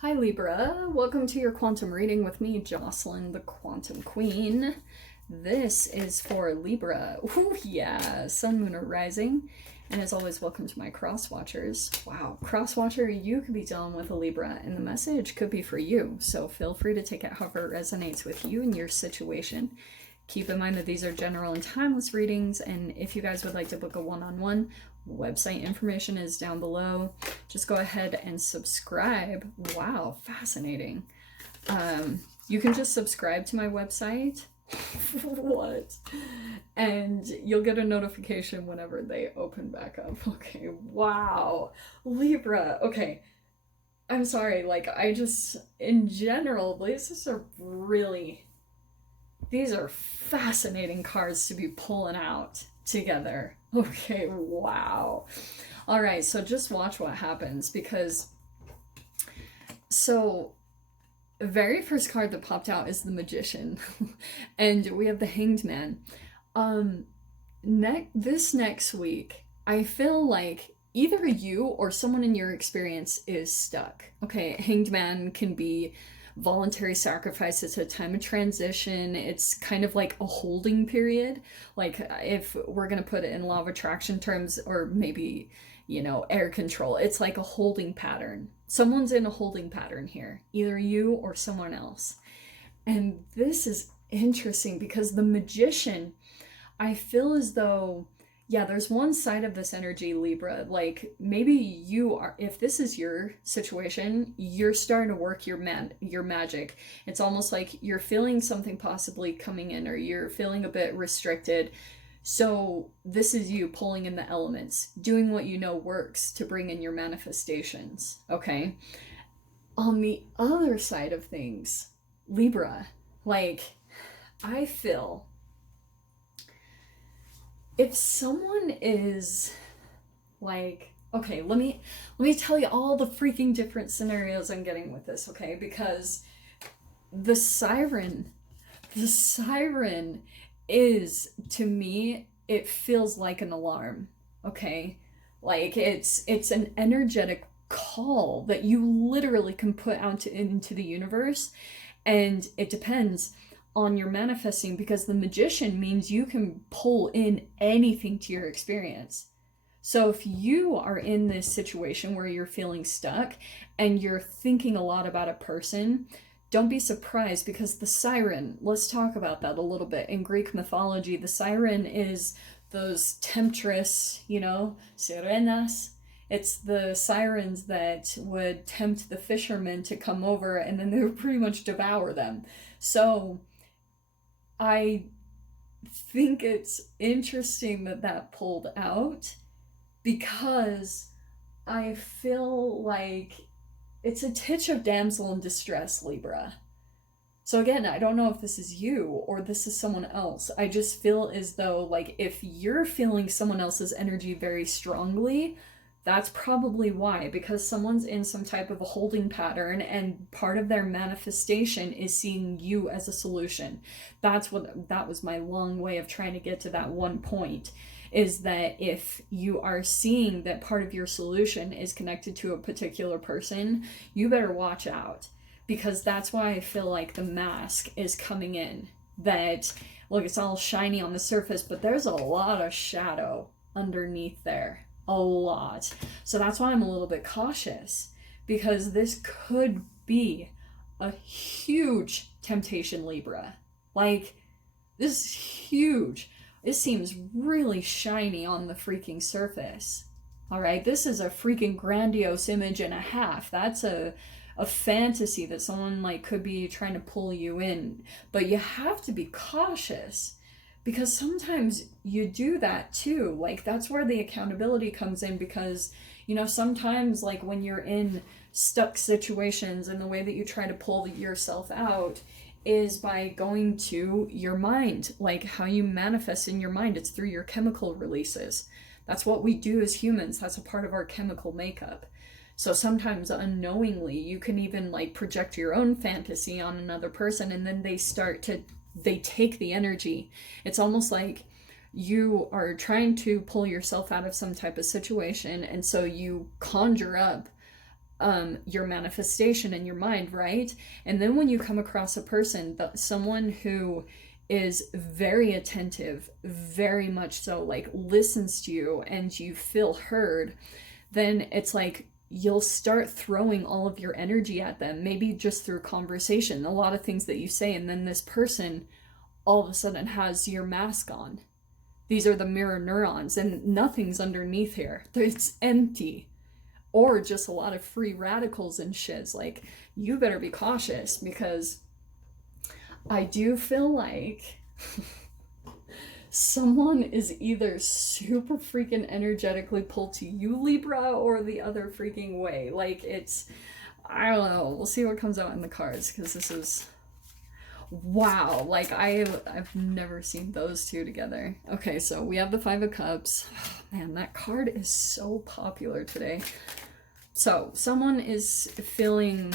Hi Libra, welcome to your quantum reading with me, Jocelyn, the Quantum Queen. This is for Libra. Ooh, yeah, Sun, Moon, or Rising. And as always, welcome to my cross watchers. Wow, cross watcher, you could be dealing with a Libra, and the message could be for you. So feel free to take it however it resonates with you and your situation. Keep in mind that these are general and timeless readings, and if you guys would like to book a one-on-one, website information is down below. Just go ahead and subscribe. Wow, fascinating. You can just subscribe to my website. What? And you'll get a notification whenever they open back up. Okay, wow. Libra. Okay, I'm sorry, like, in general, these are fascinating cards to be pulling out together. Okay, wow. All right, so just watch what happens, because the very first card that popped out is the Magician, and we have the Hanged Man. This next week, I feel like either you or someone in your experience is stuck. Okay, Hanged Man can be voluntary sacrifice. It's a time of transition. It's kind of like a holding period. Like, if we're going to put it in law of attraction terms, or maybe, air control, it's like a holding pattern. Someone's in a holding pattern here, either you or someone else. And this is interesting because the Magician, I feel as though, yeah, there's one side of this energy, Libra. Like, maybe you are, if this is your situation, you're starting to work your magic. It's almost like you're feeling something possibly coming in, or you're feeling a bit restricted. So this is you pulling in the elements, doing what you know works to bring in your manifestations, okay? On the other side of things, Libra, like, I feel if someone is like, okay, let me tell you all the freaking different scenarios I'm getting with this, okay? Because the siren is, to me, it feels like an alarm, okay? Like, it's an energetic call that you literally can put out into the universe, and it depends on your manifesting, because the Magician means you can pull in anything to your experience. So if you are in this situation where you're feeling stuck and you're thinking a lot about a person, don't be surprised, because the siren, let's talk about that a little bit. In Greek mythology, the siren is those temptress, sirenas. It's the sirens that would tempt the fishermen to come over, and then they would pretty much devour them. So I think it's interesting that pulled out, because I feel like it's a titch of damsel in distress, Libra. So again, I don't know if this is you or this is someone else. I just feel as though, like, if you're feeling someone else's energy very strongly, that's probably why, because someone's in some type of a holding pattern, and part of their manifestation is seeing you as a solution. That was my long way of trying to get to that one point, is that if you are seeing that part of your solution is connected to a particular person, you better watch out, because that's why I feel like the mask is coming in. That, look, it's all shiny on the surface, but there's a lot of shadow underneath there. A lot. So that's why I'm a little bit cautious, because this could be a huge temptation, Libra. Like, this is huge. This seems really shiny on the freaking surface. All right, this is a freaking grandiose image and a half. That's a fantasy that someone, like, could be trying to pull you in. But you have to be cautious, because sometimes you do that too. Like, that's where the accountability comes in, because, sometimes, like, when you're in stuck situations, and the way that you try to pull yourself out is by going to your mind. Like, how you manifest in your mind, it's through your chemical releases. That's what we do as humans. That's a part of our chemical makeup. So sometimes unknowingly, you can even, like, project your own fantasy on another person, and then they take the energy. It's almost like you are trying to pull yourself out of some type of situation, and so you conjure up your manifestation in your mind, right? And then when you come across a person, someone who is very attentive, very much so, like listens to you and you feel heard, then it's like you'll start throwing all of your energy at them, maybe just through conversation, a lot of things that you say, and then this person all of a sudden has your mask on. These are the mirror neurons, and nothing's underneath here. It's empty. Or just a lot of free radicals and shits. Like, you better be cautious, because I do feel like someone is either super freaking energetically pulled to you, Libra, or the other freaking way. Like, it's, I don't know. We'll see what comes out in the cards, because this is, wow. Like, I've never seen those two together. Okay, so we have the Five of Cups. Oh, man, that card is so popular today. So someone is feeling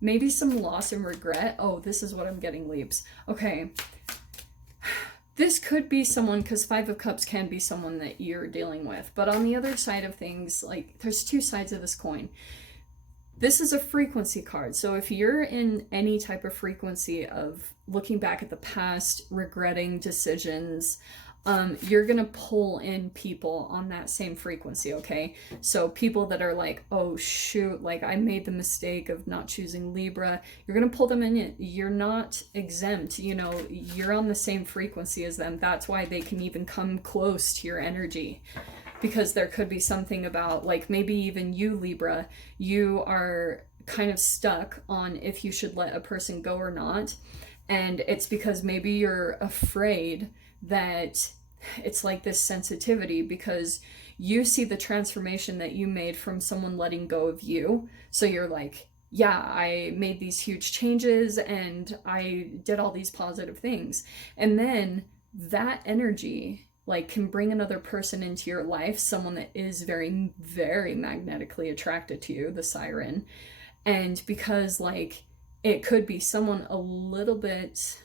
maybe some loss and regret. Oh, this is what I'm getting, Leaps. Okay. This could be someone, because Five of Cups can be someone that you're dealing with. But on the other side of things, like, there's two sides of this coin. This is a frequency card. So if you're in any type of frequency of looking back at the past, regretting decisions, you're gonna pull in people on that same frequency, okay? So people that are like, oh shoot, like I made the mistake of not choosing Libra, you're gonna pull them in. You're not exempt, you know, you're on the same frequency as them. That's why they can even come close to your energy, because there could be something about, like, maybe even you, Libra, you are kind of stuck on if you should let a person go or not. And it's because maybe you're afraid that it's like this sensitivity, because you see the transformation that you made from someone letting go of you. So you're like, yeah, I made these huge changes and I did all these positive things. And then that energy, like, can bring another person into your life, someone that is very, very magnetically attracted to you, the Siren. And because, like, it could be someone a little bit,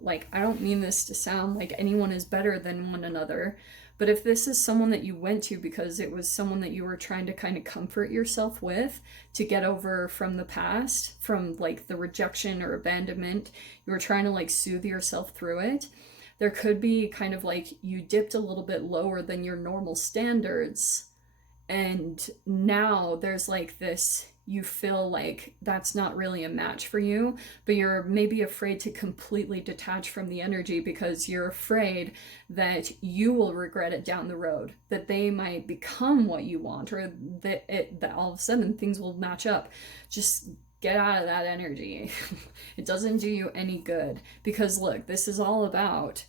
like, I don't mean this to sound like anyone is better than one another, but if this is someone that you went to because it was someone that you were trying to kind of comfort yourself with to get over from the past, from like the rejection or abandonment, you were trying to like soothe yourself through it, there could be kind of like you dipped a little bit lower than your normal standards, and now there's like this, you feel like that's not really a match for you, but you're maybe afraid to completely detach from the energy because you're afraid that you will regret it down the road, that they might become what you want, or that all of a sudden things will match up. Just get out of that energy. It doesn't do you any good, because look, this is all about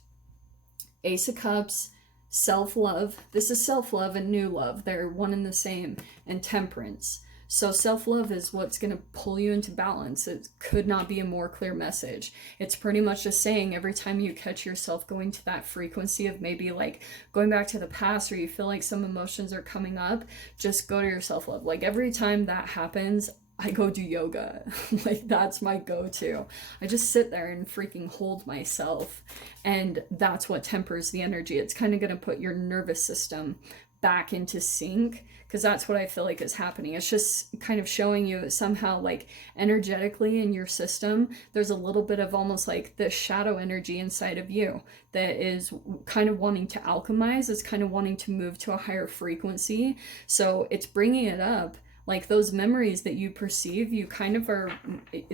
Ace of Cups, self-love. This is self-love and new love. They're one and the same. And Temperance. So self-love is what's going to pull you into balance. It could not be a more clear message. It's pretty much just saying every time you catch yourself going to that frequency of maybe like going back to the past, or you feel like some emotions are coming up, just go to your self-love. Like every time that happens, I go do yoga. Like that's my go-to. I just sit there and freaking hold myself. And that's what tempers the energy. It's kind of going to put your nervous system back into sync, because that's what I feel like is happening. It's just kind of showing you somehow like energetically in your system, there's a little bit of almost like the shadow energy inside of you that is kind of wanting to alchemize. It's kind of wanting to move to a higher frequency. So it's bringing it up. Like those memories that you perceive, you kind of are,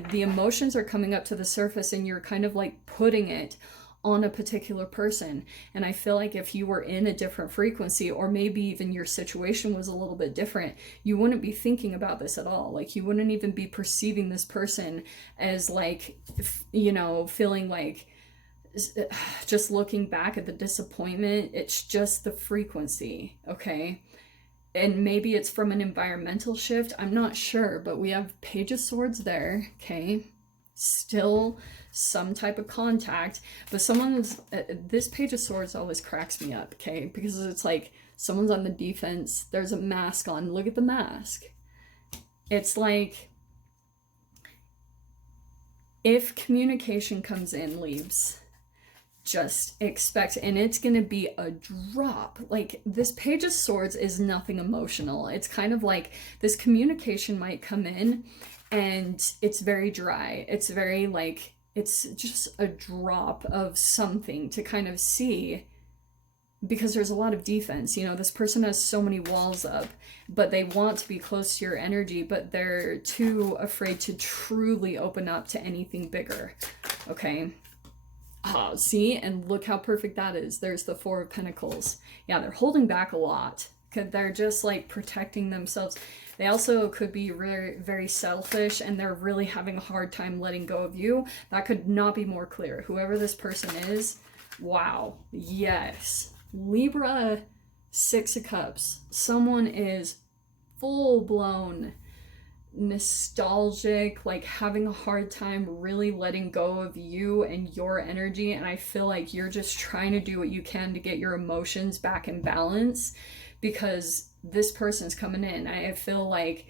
the emotions are coming up to the surface and you're kind of like putting it on a particular person. And I feel like if you were in a different frequency, or maybe even your situation was a little bit different, you wouldn't be thinking about this at all. Like you wouldn't even be perceiving this person as like, you know, feeling like, just looking back at the disappointment, it's just the frequency, okay? And maybe it's from an environmental shift, I'm not sure, but we have Page of Swords there, okay? Still some type of contact, but someone's, this Page of Swords always cracks me up, okay? Because it's like, someone's on the defense, there's a mask on, look at the mask. It's like, if communication comes in, Leaves, just expect, and it's gonna be a drop. Like, this Page of Swords is nothing emotional. It's kind of like this communication might come in and it's very dry. It's very like, it's just a drop of something to kind of see, because there's a lot of defense. You know, this person has so many walls up, but they want to be close to your energy, but they're too afraid to truly open up to anything bigger. Okay. Oh, see, and look how perfect that is. There's the Four of Pentacles. Yeah, they're holding back a lot because they're just like protecting themselves. They also could be very, very selfish, and they're really having a hard time letting go of you. That could not be more clear. Whoever this person is, wow, yes. Libra, Six of Cups. Someone is full-blown nostalgic, like having a hard time really letting go of you and your energy, and I feel like you're just trying to do what you can to get your emotions back in balance, because this person's coming in. I feel like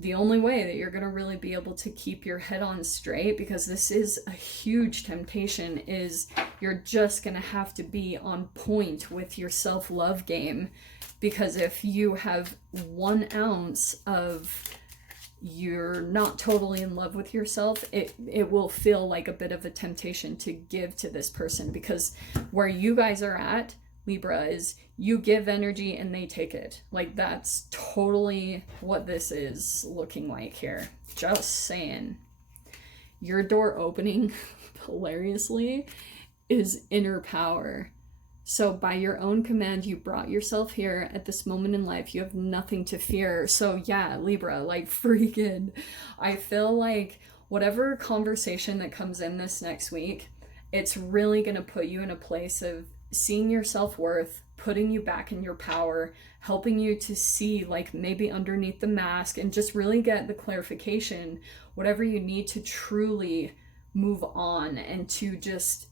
the only way that you're going to really be able to keep your head on straight, because this is a huge temptation, is you're just going to have to be on point with your self-love game, because if you have 1 ounce of you're not totally in love with yourself, it will feel like a bit of a temptation to give to this person, because where you guys are at, Libra, is you give energy and they take it. Like, that's totally what this is looking like here. Just saying. Your door opening, hilariously, is inner power. So by your own command, you brought yourself here at this moment in life. You have nothing to fear. So yeah, Libra, like, freaking, I feel like whatever conversation that comes in this next week, it's really going to put you in a place of seeing your self-worth, putting you back in your power, helping you to see, like, maybe underneath the mask, and just really get the clarification, whatever you need to truly move on, and to just,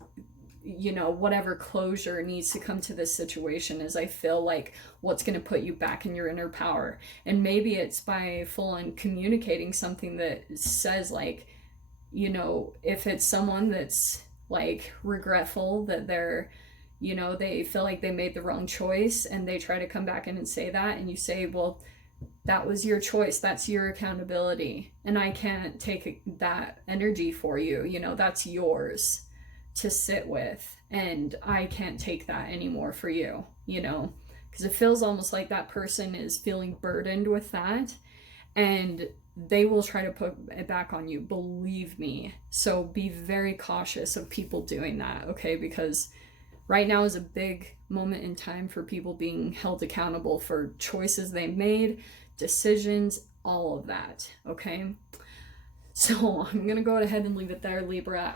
you know, whatever closure needs to come to this situation is, I feel like, what's going to put you back in your inner power. And maybe it's by full on communicating something that says, like, you know, if it's someone that's like regretful that they're, you know, they feel like they made the wrong choice, and they try to come back in and say that, and you say, well, that was your choice, that's your accountability, and I can't take that energy for you, you know, that's yours to sit with, and I can't take that anymore for you, you know, because it feels almost like that person is feeling burdened with that, and they will try to put it back on you, believe me. So be very cautious of people doing that, okay? Because right now is a big moment in time for people being held accountable for choices they made, decisions, all of that, okay? So I'm going to go ahead and leave it there, Libra.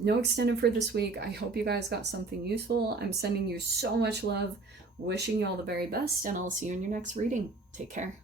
No extended for this week. I hope you guys got something useful. I'm sending you so much love, wishing you all the very best, and I'll see you in your next reading. Take care.